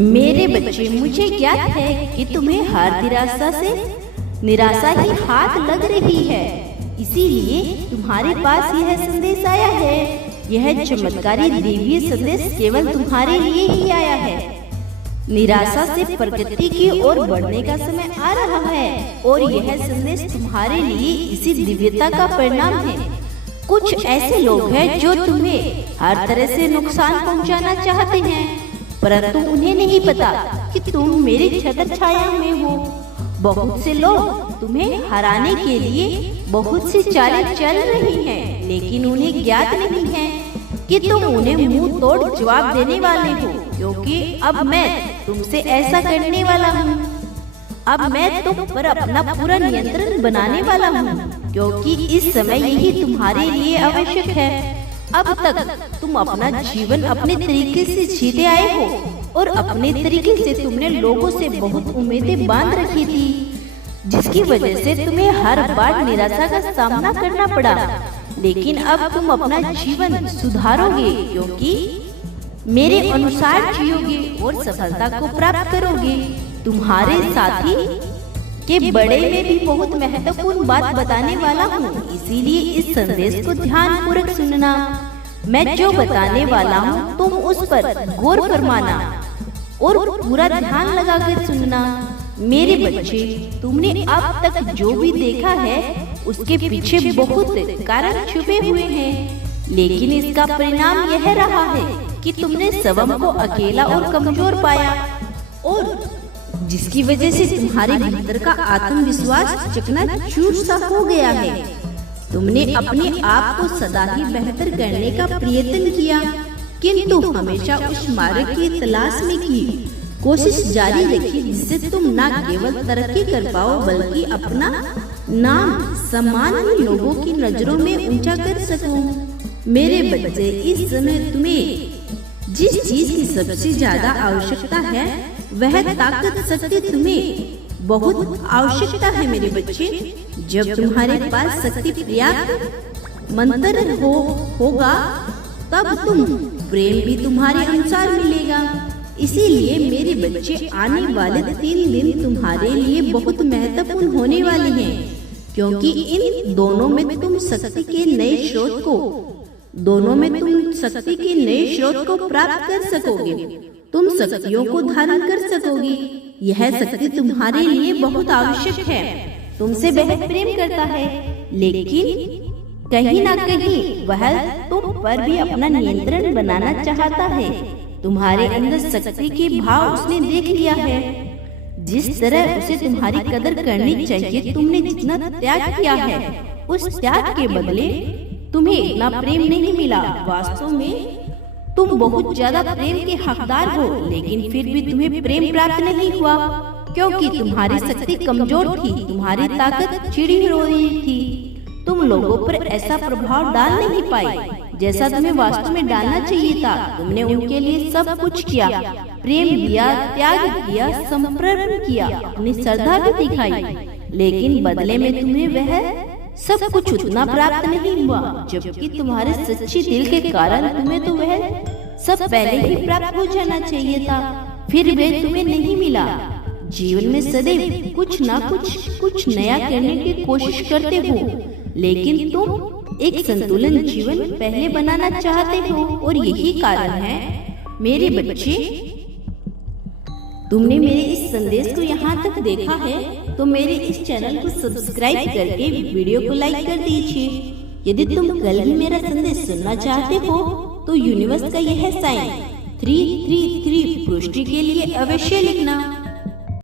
मेरे बच्चे, मुझे ज्ञात है कि तुम्हें हर निराशा ही हाथ लग रही है, इसीलिए तुम्हारे पास यह संदेश आया है। यह चमत्कारी देवीय संदेश केवल तुम्हारे लिए ही आया है। निराशा से प्रगति की ओर बढ़ने का समय आ रहा है और यह संदेश तुम्हारे लिए इसी दिव्यता का परिणाम है। कुछ ऐसे लोग हैं जो तुम्हें हर तरह से नुकसान पहुंचाना चाहते हैं, परंतु उन्हें नहीं पता कि तुम मेरी छत्र छाया में हो। बहुत से लोग तुम्हें हराने के लिए बहुत सी चालें चल रही हैं, लेकिन उन्हें ज्ञात नहीं है कि तुम उन्हें मुंह तोड़ जवाब देने वाले हो, क्योंकि अब मैं तुमसे ऐसा करने वाला हूँ। अब मैं तुम पर अपना पूरा नियंत्रण बनाने वाला हूँ, क्योंकि इस समय यही तुम्हारे लिए आवश्यक है। अब तक तुम अपना जीवन अपने तरीके से जीते आए हो और अपने तरीके से तुमने लोगों से बहुत उम्मीदें बांध रखी थी, जिसकी वजह से तुम्हें हर बार निराशा का सामना करना पड़ा। लेकिन अब तुम अपना जीवन सुधारोगे, क्योंकि मेरे अनुसार जियोगे और सफलता को प्राप्त करोगे। तुम्हारे साथी के बड़े में भी बहुत महत्वपूर्ण बात बताने वाला हूँ, इसीलिए इस संदेश को ध्यान पूर्वक सुनना। मैं जो बताने वाला हूँ तुम उस पर गौर फरमाना और पूरा ध्यान लगाकर सुनना। मेरे बच्चे, तुमने अब तक जो भी देखा है उसके पीछे बहुत कारण छुपे हुए हैं, लेकिन इसका परिणाम यह रहा है कि तुमने स्वयं को अकेला और कमजोर पाया, और जिसकी वजह से तुम्हारे भीतर का आत्मविश्वास चकनाचूर सा हो गया है। तुमने अपने आप को सदा ही बेहतर करने का प्रयत्न किया, किंतु हमेशा उस मार्ग की तलाश में की कोशिश जारी रखी जिससे तुम न केवल तरक्की कर पाओ बल्कि अपना नाम सम्मान भी लोगों की नजरों में ऊंचा कर सको। मेरे बच्चे, इस समय तुम्हें जिस चीज की सबसे ज्यादा आवश्यकता है वह ताकत शक्ति तुम्हें बहुत आवश्यकता है। मेरे बच्चे, जब तुम्हारे पास शक्ति पर्याप्त मंत्र होगा तब तुम प्रेम भी तुम्हारे अनुसार मिलेगा। इसीलिए मेरे बच्चे, आने वाले 3 दिन तुम्हारे लिए बहुत महत्वपूर्ण होने वाले हैं, क्योंकि इन दोनों में तुम शक्ति के नए स्रोत को प्राप्त कर सकोगे। तुम शक्तियों को धारण कर सकोगे। यह शक्ति तुम्हारे लिए बहुत आवश्यक है। तुमसे बेहद प्रेम करता है, लेकिन कहीं ना कहीं वह तुम पर भी अपना नियंत्रण बनाना चाहता है। तुम्हारे अंदर शक्ति के भाव उसने देख लिया है। जिस तरह उसे तुम्हारी कदर करनी चाहिए, तुमने जितना त्याग किया है उस त्याग के बदले तुम्हें इतना प्रेम नहीं मिला। वास्तव में तुम बहुत ज्यादा प्रेम के हकदार हो, लेकिन फिर भी तुम्हें प्रेम प्राप्त नहीं हुआ, क्योंकि तुम्हारी शक्ति कमजोर थी, तुम्हारी ताकत चिड़ी हो रही थी। तुम लोगों पर ऐसा प्रभाव डाल नहीं पाई जैसा तुम्हें वास्तव में डालना चाहिए था। तुमने उनके लिए सब कुछ किया, प्रेम दिया, त्याग किया, समर्पण किया, अपनी श्रद्धा भी दिखाई, लेकिन बदले में तुम्हें वह सब कुछ उतना प्राप्त नहीं हुआ, जबकि तुम्हारे सच्चे दिल के कारण तुम्हें तो वह सब पहले ही प्राप्त हो जाना चाहिए था, फिर वह तुम्हें नहीं मिला। जीवन में सदैव कुछ ना कुछ नया करने की कोशिश करते हो, लेकिन तुम एक संतुलन जीवन पहले बनाना चाहते हो, और यही कारण है मेरे बच्चे, तुमने मेरे इस संदेश को यहाँ तक देखा है तो मेरे इस चैनल को सब्सक्राइब करके वीडियो को लाइक कर दीजिए। यदि तुम कल भी मेरा संदेश सुनना चाहते हो तो यूनिवर्स का यह साइन 333 पुष्टि के लिए अवश्य लिखना।